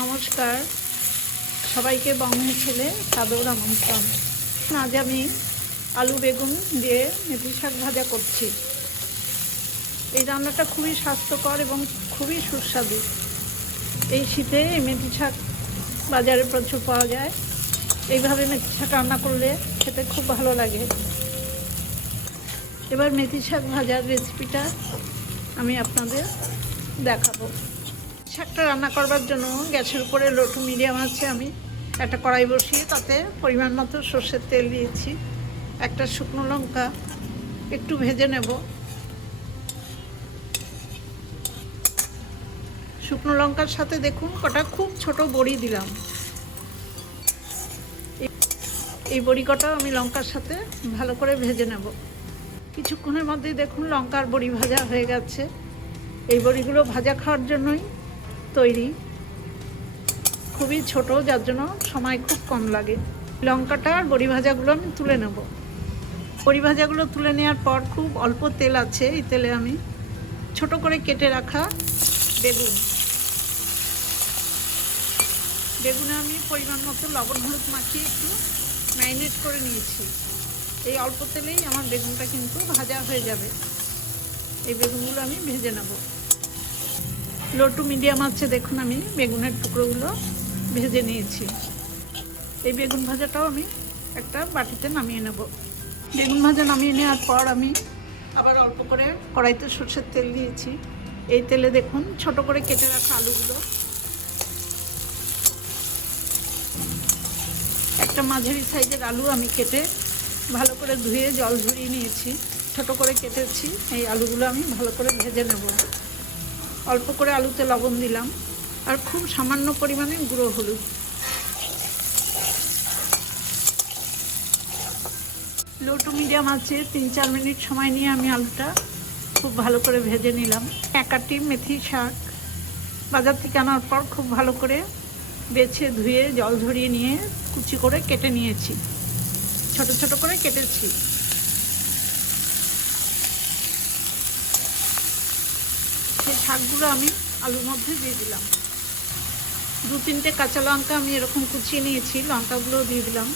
নমস্কার, সবাইকে বঙ্গের ছেলে সাদর আমন্ত্রণ। আজ আমি আলু বেগুন দিয়ে মেথি শাক ভাজা করছি। এই রান্নাটা খুবই স্বাস্থ্যকর এবং খুবই সুস্বাদু। এই শীতে এই মেথি শাক বাজারে প্রচুর পাওয়া যায়। এইভাবে মেথি শাক রান্না করলে খেতে খুব ভালো লাগে। এবার মেথি শাক ভাজার রেসিপিটা আমি আপনাদের দেখাবো। শাকটা রান্না করবার জন্য গ্যাসের উপরে লো টু মিডিয়াম আছে আমি একটা কড়াই বসিয়ে তাতে পরিমাণ মতো সর্ষের তেল দিয়েছি। একটা শুকনো লঙ্কা একটু ভেজে নেব। শুকনো লঙ্কার সাথে দেখুন কটা খুব ছোট বড়ি দিলাম। এই বড়ি কটা আমি লঙ্কার সাথে ভালো করে ভেজে নেব। কিছুক্ষণের মধ্যেই দেখুন লঙ্কার বড়ি ভাজা হয়ে গেছে। এই বড়িগুলো ভাজা খাওয়ার জন্যই তৈরি, খুবই ছোট, যার জন্য সময় খুব কম লাগে। লঙ্কাটা আর বড়ি ভাজাগুলো আমি তুলে নেব। বড়ি ভাজাগুলো তুলে নেওয়ার পর খুব অল্প তেল আছে, এই তেলে আমি ছোট করে কেটে রাখা বেগুনে আমি পরিমাণ মতো লবণ হলুদ মাখিয়ে একটু ম্যারিনেট করে নিয়েছি। এই অল্প তেলেই আমার বেগুনটা কিন্তু ভাজা হয়ে যাবে। এই বেগুনগুলো আমি ভেজে নেব। লো টু মিডিয়াম আছে দেখুন আমি বেগুনের টুকরোগুলো ভেজে নিয়েছি। এই বেগুন ভাজাটাও আমি একটা বাটিতে নামিয়ে নেব। বেগুন ভাজা নামিয়ে নেওয়ার পর আমি আবার অল্প করে কড়াইতে সরষের তেল দিয়েছি। এই তেলে দেখুন ছোট করে কেটে রাখা আলুগুলো, একটা মাঝারি সাইজের আলু আমি কেটে ভালো করে ধুয়ে জল ঝরিয়ে নিয়েছি। ছোট করে কেটেছি। এই আলুগুলো আমি ভালো করে ভেজে নেব। অল্প করে আলুতে লবণ দিলাম আর খুব সামান্য পরিমাণে গুঁড়ো হলুদ। লো টু মিডিয়াম আছে 3-4 মিনিট সময় নিয়ে আমি আলুটা খুব ভালো করে ভেজে নিলাম। একাটি মেথি শাক বাজার থেকে আনার পর খুব ভালো করে বেছে ধুয়ে জল ঝরিয়ে নিয়ে কুচি করে কেটে নিয়েছি। ছোট ছোট করে কেটেছি। সেই শাকগুলো আমি আলুর মধ্যে দিয়ে দিলাম। 2-3টে কাঁচা লঙ্কা আমি এরকম কুচিয়ে নিয়েছি, লঙ্কাগুলো দিয়ে দিলাম।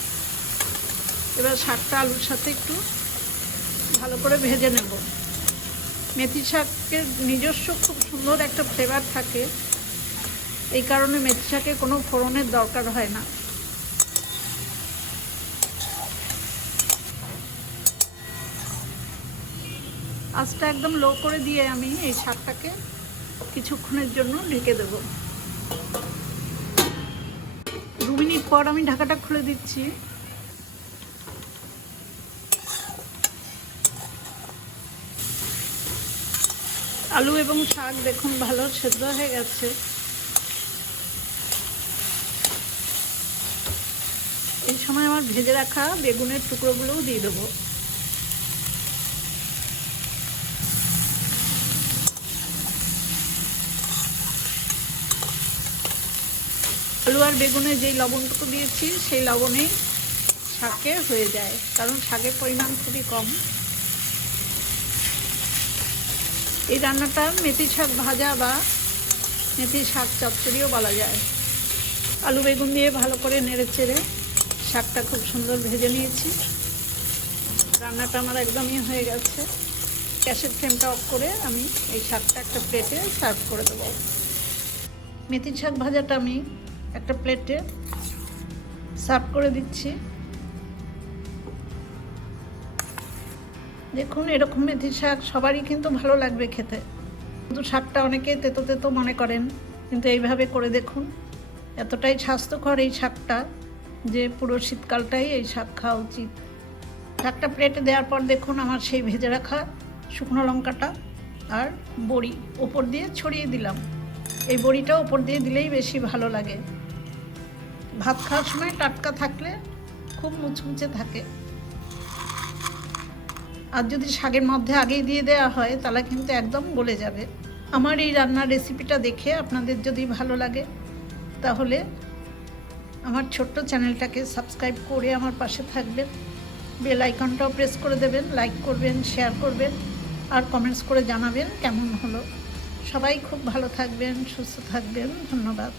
এবার শাকটা আলুর সাথে একটু ভালো করে ভেজে নেব। মেথি শাকের নিজস্ব খুব সুন্দর একটা ফ্লেভার থাকে, এই কারণে মেথি শাকে কোনো ফোড়নের দরকার হয় না। আঁচটা একদম লো করে দিয়ে আমি এই শাকটাকে কিছুক্ষণের জন্য ঢেকে দেব। 2 মিনিট পর আমি ঢাকাটা খুলে দিচ্ছি। আলু এবং শাক দেখুন ভালো সেদ্ধ হয়ে গেছে। এই সময় আমার ভেজে রাখা বেগুনের টুকরোগুলোও দিয়ে দেবো। আলু আর বেগুনে যেই লবণটুকু দিয়েছি সেই লবণেই শাকে হয়ে যায়, কারণ শাকের পরিমাণ খুবই কম। এই রান্নাটা মেথি শাক ভাজা বা মেথি শাক চচ্চড়িও বলা যায়। আলু বেগুন দিয়ে ভালো করে নেড়ে চেড়ে শাকটা খুব সুন্দর ভেজে নিয়েছি। রান্নাটা আমার একদমই হয়ে গেছে। গ্যাসের ফ্লেমটা অফ করে আমি এই শাকটা একটা প্লেটে সার্ভ করে দেবো। মেথি শাক ভাজাটা আমি একটা প্লেটে সার্ভ করে দিচ্ছি। দেখুন এরকম মেথি শাক সবারই কিন্তু ভালো লাগবে খেতে। কিন্তু শাকটা অনেকে তেতো তেতো মনে করেন, কিন্তু এইভাবে করে দেখুন এতটাই স্বাস্থ্যকর এই শাকটা যে পুরো শীতকালটাই এই শাক খাওয়া উচিত। শাকটা প্লেটে দেওয়ার পর দেখুন আমার সেই ভেজে রাখা শুকনো লঙ্কাটা আর বড়ি ওপর দিয়ে ছড়িয়ে দিলাম। এই বড়িটা ওপর দিয়ে দিলেই বেশি ভালো লাগে। ভাত খাওয়ার সময় টাটকা থাকলে খুব মুচমুচে থাকে। আর যদি শাকের মধ্যে আগেই দিয়ে দেওয়া হয় তাহলে কিন্তু একদম গলে যাবে। আমার এই রান্নার রেসিপিটা দেখে আপনাদের যদি ভালো লাগে তাহলে আমার ছোট্ট চ্যানেলটাকে সাবস্ক্রাইব করে আমার পাশে থাকবেন। বেল আইকনটাও প্রেস করে দেবেন, লাইক করবেন, শেয়ার করবেন আর কমেন্টস করে জানাবেন কেমন হলো। সবাই খুব ভালো থাকবেন, সুস্থ থাকবেন। ধন্যবাদ।